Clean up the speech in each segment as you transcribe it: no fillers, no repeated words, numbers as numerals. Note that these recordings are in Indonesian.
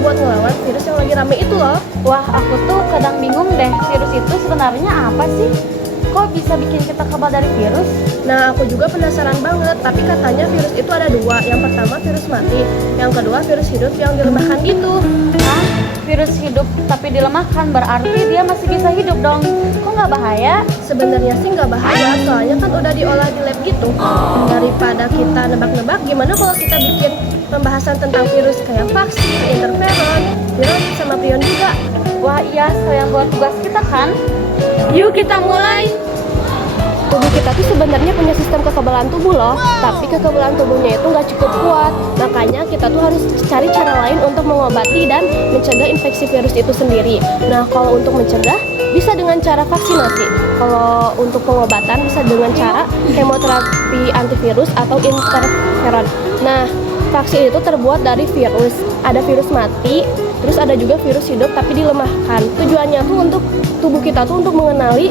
buat ngelawan virus yang lagi rame itu loh. Wah, aku tuh kadang bingung deh, virus itu sebenarnya apa sih? Kok bisa bikin kita kebal dari virus? Nah, aku juga penasaran banget, tapi katanya virus itu ada dua. Yang pertama virus mati, yang kedua virus hidup yang dilemahkan gitu. Hah? Virus hidup tapi dilemahkan, berarti dia masih bisa hidup dong. Kok nggak bahaya? Sebenarnya sih nggak bahaya, soalnya kan udah diolah di lab gitu. Daripada kita nebak-nebak, gimana kalau kita bikin pembahasan tentang virus kayak vaksin, interferon, virus, sama prion juga. Wah iya, sayang buat tugas kita kan? Yuk kita mulai. Tubuh kita tuh sebenarnya punya sistem kekebalan tubuh loh, tapi kekebalan tubuhnya itu nggak cukup kuat. Makanya kita tuh harus cari cara lain untuk mengobati dan mencegah infeksi virus itu sendiri. Nah, kalau untuk mencegah bisa dengan cara vaksinasi. Kalau untuk pengobatan bisa dengan cara kemoterapi antivirus atau interferon. Nah, vaksin itu terbuat dari virus. Ada virus mati, terus ada juga virus hidup tapi dilemahkan. Tujuannya tuh untuk tubuh kita tuh untuk mengenali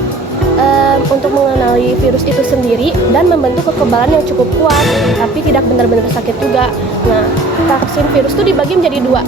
virus itu sendiri dan membentuk kekebalan yang cukup kuat, tapi tidak benar-benar sakit juga. Nah, vaksin virus itu dibagi menjadi dua.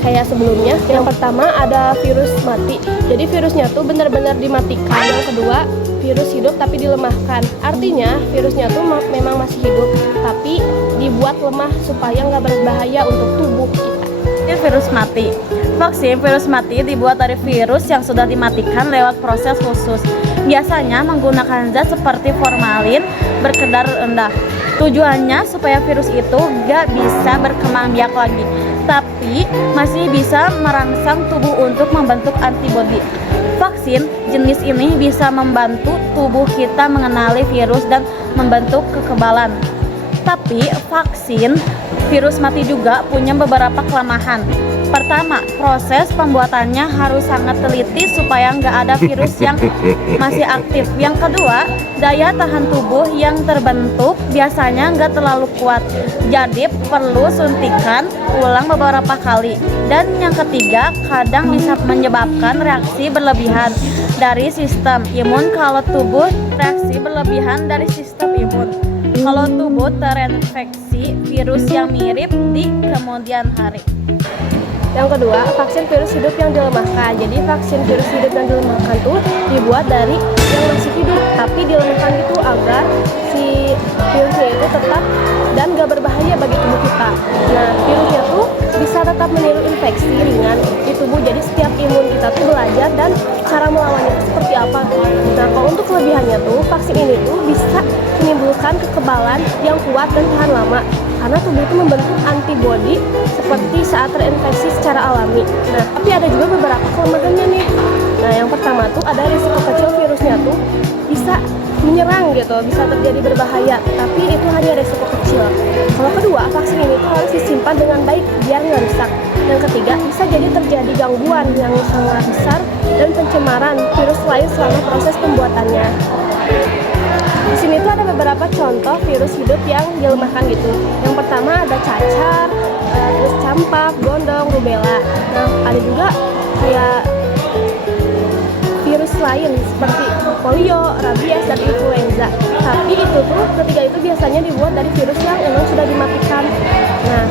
Kayak sebelumnya, yang pertama ada virus mati. Jadi virusnya tuh benar-benar dimatikan. Yang kedua, virus hidup tapi dilemahkan. Artinya virusnya tuh memang masih hidup, tapi dibuat lemah supaya nggak berbahaya untuk tubuh kita. Ini virus mati. Vaksin virus mati dibuat dari virus yang sudah dimatikan lewat proses khusus. Biasanya menggunakan zat seperti formalin berkadar rendah. Tujuannya supaya virus itu gak bisa berkembang biak lagi, tapi masih bisa merangsang tubuh untuk membentuk antibodi. Vaksin jenis ini bisa membantu tubuh kita mengenali virus dan membentuk kekebalan. Tapi vaksin virus mati juga punya beberapa kelemahan. Pertama, proses pembuatannya harus sangat teliti supaya nggak ada virus yang masih aktif. Yang kedua, daya tahan tubuh yang terbentuk biasanya nggak terlalu kuat, jadi perlu suntikan ulang beberapa kali. Dan yang ketiga, kadang bisa menyebabkan reaksi berlebihan dari sistem imun kalau tubuh reaksi berlebihan dari sistem imun. Kalau tubuh terinfeksi virus yang mirip di kemudian hari. Yang kedua, vaksin virus hidup yang dilemahkan. Jadi vaksin virus hidup yang dilemahkan tuh dibuat dari yang masih hidup, tapi dilemahkan itu agar si virusnya itu tetap dan gak berbahaya bagi tubuh kita. Nah, virusnya tuh bisa tetap meniru infeksi ringan di tubuh. Jadi setiap imun kita tuh belajar dan cara melawannya seperti apa. Nah, kalau untuk kelebihannya tuh vaksin ini tuh bisa menimbulkan kekebalan yang kuat dan tahan lama, karena tubuh itu membentuk antibodi seperti saat terinfeksi secara alami. Nah, tapi ada juga beberapa kelemahannya nih. Nah, yang pertama tuh ada risiko kecil virusnya tuh bisa menyerang gitu, bisa terjadi berbahaya, tapi itu hanya risiko kecil. Kalau kedua, vaksin ini tuh harus disimpan dengan baik biar nggak rusak. Yang ketiga, bisa jadi terjadi gangguan yang sangat besar dan pencemaran virus lain selama proses pembuatannya. Di sini tuh ada beberapa contoh virus hidup yang dilemahkan gitu. Yang pertama ada cacar, terus campak, gondong, rubella. Nah, ada juga kayak virus lain seperti polio, rabies, dan influenza. Tapi itu tuh ketiga itu biasanya dibuat dari virus yang memang sudah dimatikan. Nah,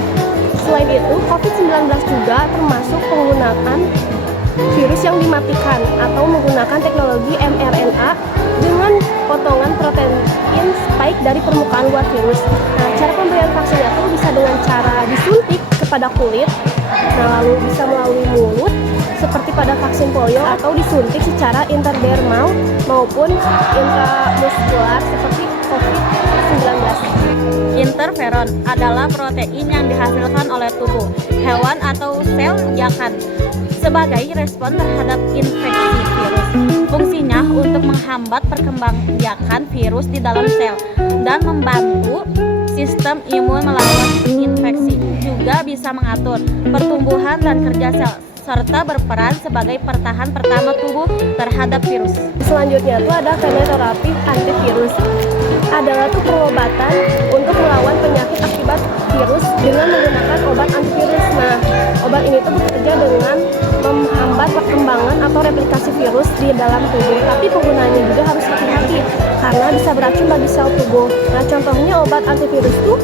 selain itu COVID-19 juga termasuk penggunaan virus yang dimatikan atau menggunakan teknologi mRNA dengan potongan protein spike dari permukaan luar virus. Nah, cara pemberian vaksinnya tuh bisa dengan cara disuntik kepada kulit, nah lalu bisa melalui mulut seperti pada vaksin polio, atau disuntik secara intradermal maupun intramuskular seperti COVID-19. Interferon adalah protein yang dihasilkan oleh tubuh, hewan atau sel yakan sebagai respon terhadap infeksi virus. Fungsinya untuk menghambat perkembangbiakan virus di dalam sel dan membantu sistem imun melawan infeksi. Juga bisa mengatur pertumbuhan dan kerja sel, serta berperan sebagai pertahan pertama tubuh terhadap virus. Selanjutnya tuh ada kemoterapi antivirus. Adalah tuh pengobatan untuk melawan penyakit akibat virus dengan menggunakan obat antivirus. Nah, obat ini tuh bekerja dengan menghambat perkembangan atau replikasi virus di dalam tubuh. Tapi penggunaannya juga harus hati-hati karena bisa beracun bagi sel tubuh. Nah, contohnya obat antivirus tuh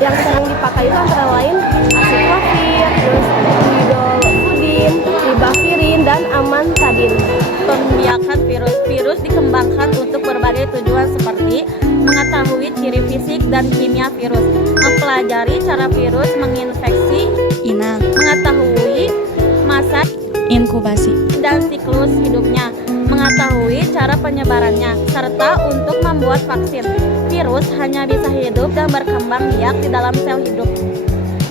yang sering dipakai itu antara lain acyclovir, terus inkubasi. dan siklus hidupnya, mengetahui cara penyebarannya, serta untuk membuat vaksin. Virus hanya bisa hidup dan berkembang biak di dalam sel hidup.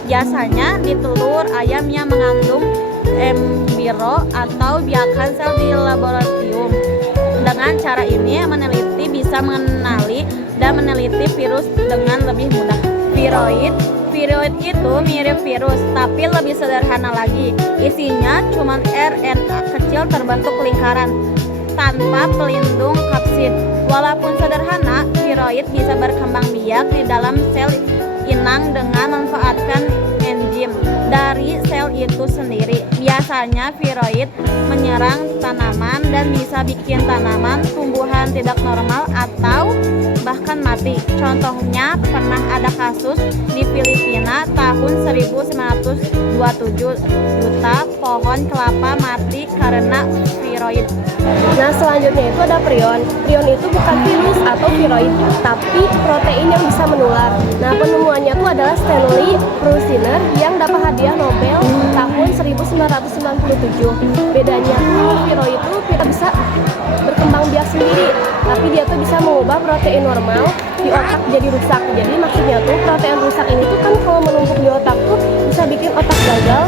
Biasanya di telur ayam yang mengandung embrio atau biakan sel di laboratorium. Dengan cara ini, meneliti bisa mengenali dan meneliti virus dengan lebih mudah. Viroid itu mirip virus, tapi lebih sederhana lagi. Isinya cuma RNA kecil terbentuk lingkaran, tanpa pelindung kapsid. Walaupun sederhana, viroid bisa berkembang biak di dalam sel inang dengan memanfaatkan enzim dari sel itu sendiri. Biasanya viroid menyerang tanaman dan bisa bikin tanaman tumbuhan tidak normal atau bahkan mati. Contohnya pernah ada kasus di Filipina tahun 1927, juta pohon kelapa mati karena viroid. Nah, selanjutnya itu ada prion. Prion itu bukan virus atau viroid, tapi protein yang bisa menular. Nah, penemuannya itu adalah Stanley Prusiner yang dapat hadiah Nobel tahun 1997. Bedanya kalau viroid itu tidak bisa berkembang biak sendiri, tapi dia tuh bisa mengubah protein normal di otak jadi rusak. Jadi maksudnya tuh protein rusak ini tuh kan kalau menumpuk di otak tuh bisa bikin otak gagal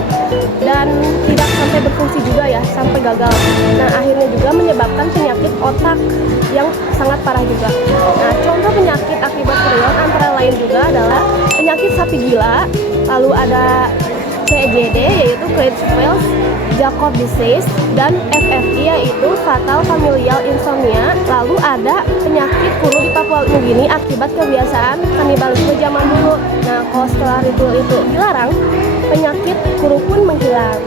dan tidak sampai berfungsi juga ya, sampai gagal. Nah, akhirnya juga menyebabkan penyakit otak yang sangat parah juga. Nah, contoh penyakit akibat prion antara lain juga adalah penyakit sapi gila, lalu ada CJD yaitu Creutzfeldt-Jakob disease, dan FFI yaitu fatal familial insomnia. Lalu ada penyakit flu di Papua Nugini akibat kebiasaan kanibalisme zaman dulu. Nah, kalau setelah itu dilarang, penyakit flu pun menghilang.